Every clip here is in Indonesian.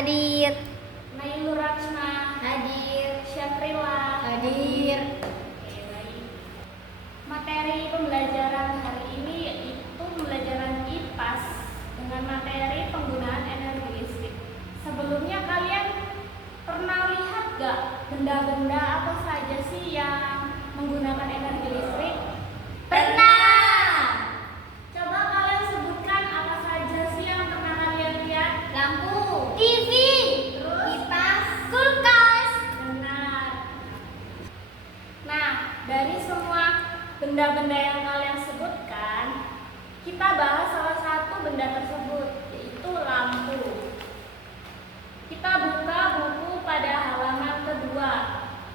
Hadir. Nailur Rachma. Hadir. Syakrila. Hadir. Oke, baik. Materi pembelajaran hari ini yaitu pembelajaran IPAS dengan materi penggunaan energi listrik. Sebelumnya kalian pernah lihat gak benda-benda apa saja sih yang menggunakan energi listrik? Pernah. Coba kalian sebutkan apa saja sih yang pernah kalian lihat? Lampu. TV. Terus? Kipas. Kulkas. Benar. Nah, dari semua benda-benda yang kalian sebutkan, kita bahas salah satu benda tersebut, yaitu lampu. Kita buka buku pada halaman kedua.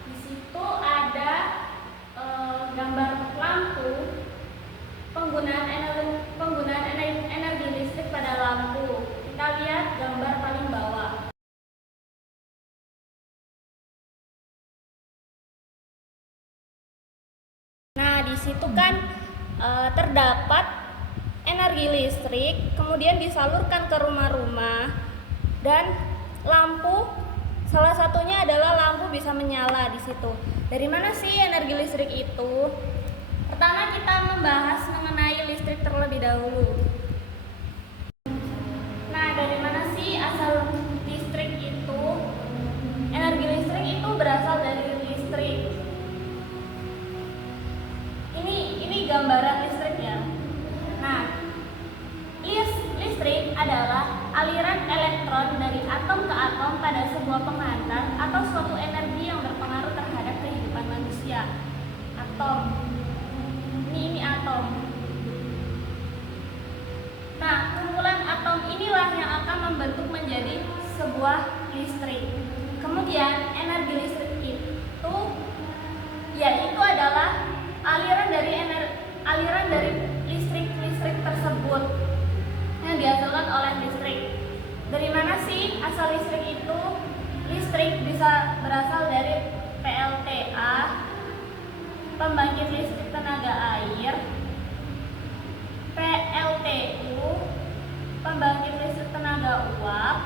Di situ ada gambar lampu, penggunaan energi listrik pada lampu. Kita lihat gambar paling bawah. Nah, di situ kan terdapat energi listrik, kemudian disalurkan ke rumah-rumah, dan lampu salah satunya adalah lampu bisa menyala di situ. Dari mana sih energi listrik itu? Pertama kita membahas mengenai listrik terlebih dahulu. Nah, dari mana sih asal listrik itu? Energi listrik itu berasal dari listrik. Ini gambaran listrik ya. Nah, listrik adalah aliran elektron dari atom ke atom pada sebuah pengantar atau suatu energi yang berpengaruh terhadap kehidupan manusia. Atom. Ini atom. Nah, kumpulan atom inilah yang akan membentuk menjadi sebuah listrik. Kemudian energi listrik itu yaitu adalah aliran dari listrik tersebut yang dihasilkan oleh listrik. Dari mana sih asal listrik itu? Listrik bisa berasal dari PLTA, pembangkit listrik tenaga air, PLTU, pembangkit listrik tenaga uap,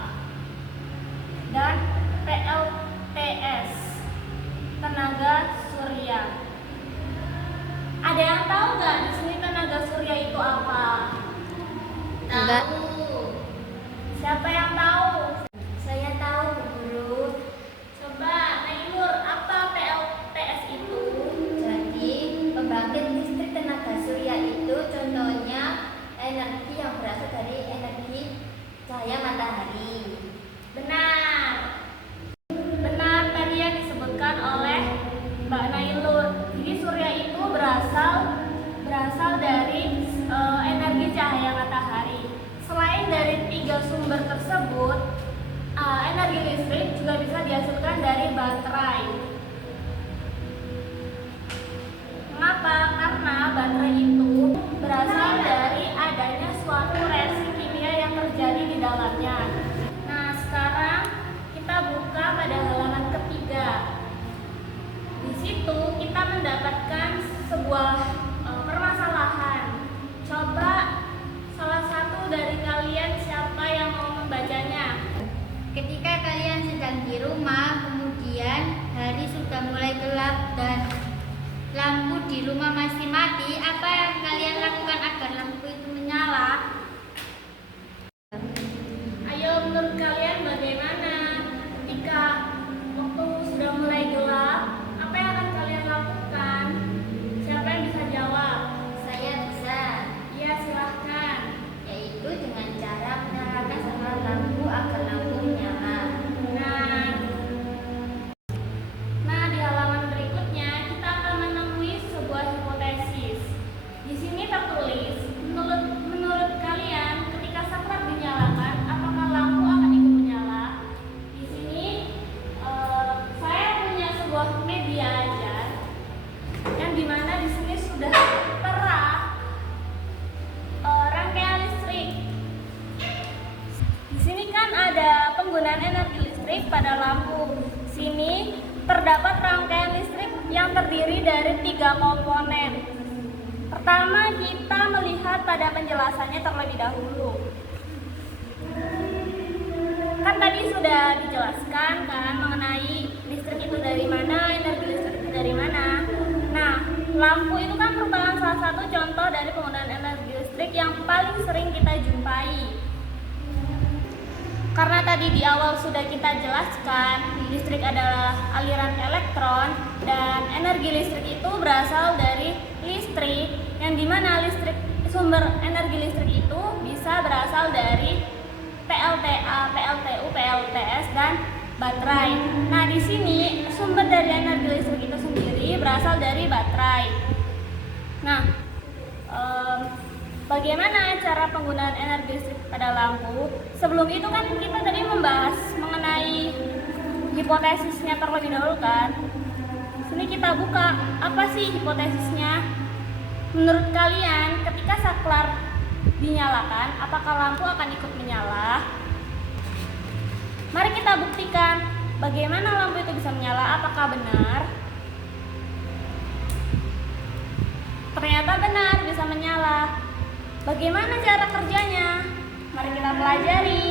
dan PLTS, tenaga surya. Ada yang tahu nggak di sini tenaga surya itu apa? Enggak. Siapa yang tahu? Saya tahu, Bu Guru. Coba Nailur, apa PLTS itu? Jadi, pembangkit listrik tenaga surya itu contohnya energi yang berasal dari energi cahaya matahari. Benar. Benar tadi yang disebutkan oleh Mbak Nailur. Jadi surya itu berasal dari energi cahaya matahari. Selain dari 3 sumber tersebut, energi listrik juga bisa dihasilkan dari baterai. Mengapa? Karena baterai itu berasal dari adanya suatu reaksi kimia yang terjadi di dalamnya. Nah, sekarang kita buka pada halaman ketiga. Di situ kita mendapatkan sebuah permasalahan. Coba salah satu dari kalian siapa yang mau membacanya? Ketika kalian sedang di rumah, kemudian hari sudah mulai gelap dan lampu di rumah masih mati, apa yang kalian lakukan agar lampu itu menyala? Ayo, menurut kalian bagaimana ketika waktu sudah mulai gelap? Apa yang akan kalian lakukan? Siapa yang bisa jawab? Saya bisa, Iya, silahkan. yaitu dengan cara menyalakan seluruh lampu agar lampu menyala. Benar. Nah, di halaman berikutnya kita akan menemui sebuah hipotesis. Di sini tertulis, menurut kalian ketika saklar dinyalakan, apakah lampu akan ikut menyala? Di sini saya punya sebuah media ajar yang dimana di sini sudah tertera rangkaian listrik. Di sini kan ada penggunaan energi listrik pada lampu. Sini terdapat rangkaian listrik yang terdiri dari 3 komponen. Pertama, kita melihat pada penjelasannya terlebih dahulu. kan tadi sudah dijelaskan kan mengenai listrik itu dari mana, energi listrik itu dari mana. Nah, lampu itu kan merupakan salah satu contoh dari penggunaan energi listrik yang paling sering kita jumpai. Karena tadi di awal sudah kita jelaskan, listrik adalah aliran elektron dan energi listrik itu berasal dari listrik, yang dimana sumber energi listrik itu bisa berasal dari PLTA, PLTU, PLTS, dan baterai. Nah, di sini sumber dari energi listrik itu sendiri berasal dari baterai. Nah, bagaimana cara penggunaan energi listrik pada lampu? Sebelum itu kan kita tadi membahas mengenai hipotesisnya terlebih dahulu kan. Sini kita buka, apa sih hipotesisnya? Menurut kalian, ketika saklar dinyalakan, apakah lampu akan ikut menyala? Mari kita buktikan bagaimana lampu itu bisa menyala. Apakah benar? Ternyata benar, bisa menyala. Bagaimana cara kerjanya? Mari kita pelajari.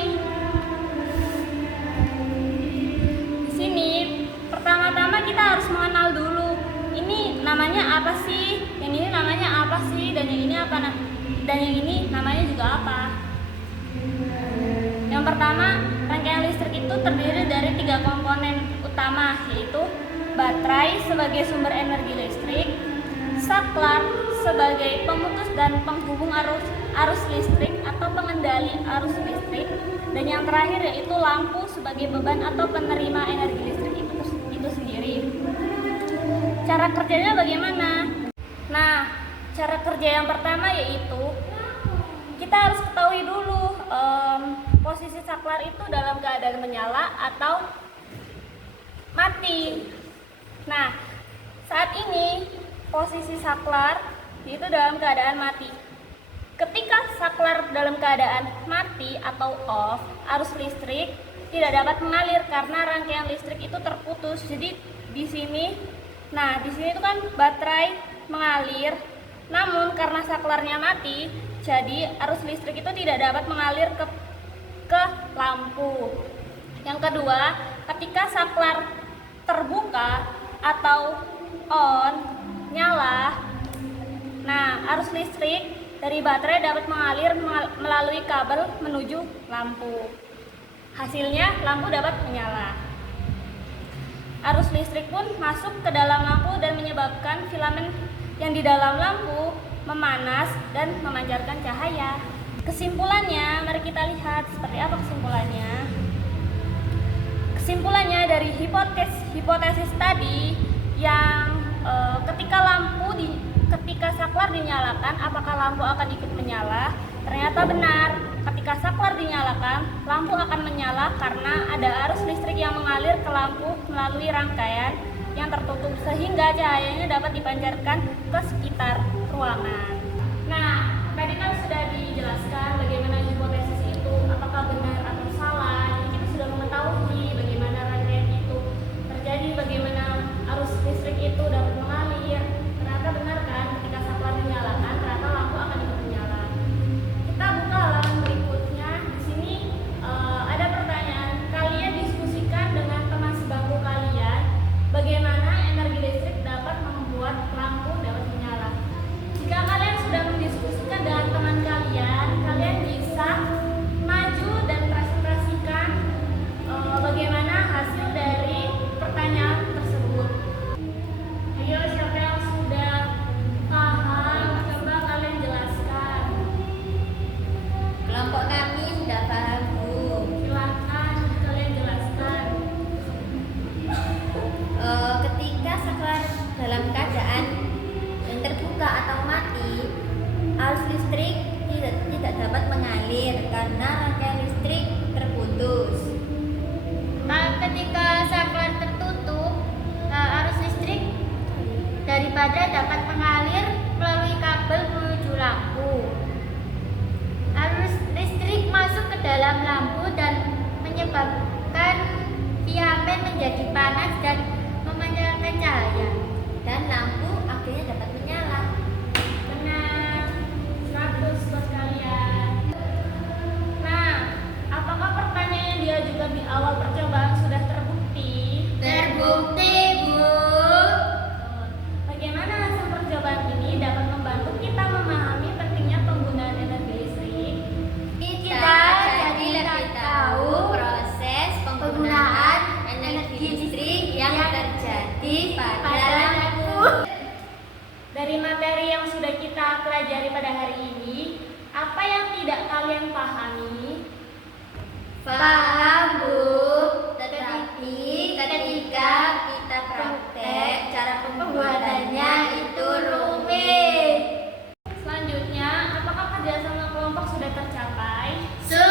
Di sini pertama-tama kita harus mengenal dulu. Ini namanya apa sih? Yang ini namanya apa sih? Dan yang ini apa? Dan yang ini namanya juga apa? Yang pertama, rangkaian listrik itu terdiri dari 3 komponen utama, yaitu baterai sebagai sumber energi listrik, saklar sebagai pemutus dan penghubung arus listrik atau pengendali arus listrik, dan yang terakhir yaitu lampu sebagai beban atau penerima energi listrik itu sendiri. Cara kerjanya bagaimana? Nah, cara kerja yang pertama yaitu kita harus ketahui dulu posisi saklar itu dalam keadaan menyala atau mati. Nah, saat ini posisi saklar itu dalam keadaan mati. Ketika saklar dalam keadaan mati atau off, arus listrik tidak dapat mengalir karena rangkaian listrik itu terputus. Jadi di sini itu kan baterai mengalir, namun karena saklarnya mati, jadi arus listrik itu tidak dapat mengalir ke lampu. Yang kedua, ketika saklar terbuka atau on, nyala, nah arus listrik dari baterai dapat mengalir melalui kabel menuju lampu. Hasilnya lampu dapat menyala. Arus listrik pun masuk ke dalam lampu dan menyebabkan filamen yang di dalam lampu memanas dan memancarkan cahaya. Kesimpulannya, mari kita lihat seperti apa kesimpulannya. Kesimpulannya dari hipotesis tadi yang ketika saklar dinyalakan, apakah lampu akan ikut menyala? Ternyata benar. Ketika saklar dinyalakan, lampu akan menyala karena ada arus listrik yang mengalir ke lampu melalui rangkaian yang tertutup sehingga cahayanya dapat dipancarkan ke sekitar ruangan. Nah, tadi kan sudah dijelaskan bagaimana hipotesis itu, apakah benar atau salah. Jadi kita sudah mengetahui bagaimana rangkaian itu terjadi, bagaimana arus listrik itu dapat mengalir. Ternyata benar kan, ketika saklar dinyalakan, ternyata lampu akan ikut menyala. Kita buka halaman berikutnya. Di sini ada pertanyaan. Kalian diskusikan dengan teman sebangku kalian bagaimana energi listrik dapat membuat lampu dapat menyala. Jika kalian sudah mendiskusikan dengan teman kalian, kalian bisa maju dan presentasikan bagaimana hasil dari pertanyaan tersebut. Ayo, siapa yang sudah paham, coba kalian jelaskan. Kelompok kami sudah paham, Bu. Silakan kalian jelaskan. Ketika saklar dalam keadaan yang terbuka atau mati, arus listrik tidak dapat mengalir karena rangkaian listrik terputus. Ketika saklar tertutup, arus listrik dari baterai dapat mengalir melalui kabel menuju lampu. Arus listrik masuk ke dalam lampu dan menyebabkan filamen menjadi panas dan memancarkan cahaya, dan lampu akhirnya dapat menyala. Benar, 100 buat kalian. Nah, apakah pertanyaan yang diajukan tidak kalian pahami? Paham, Bu. Tetapi ketika kita praktek, cara pembuatannya itu rumit. Selanjutnya, apakah kerjasama kelompok sudah tercapai? Sudah.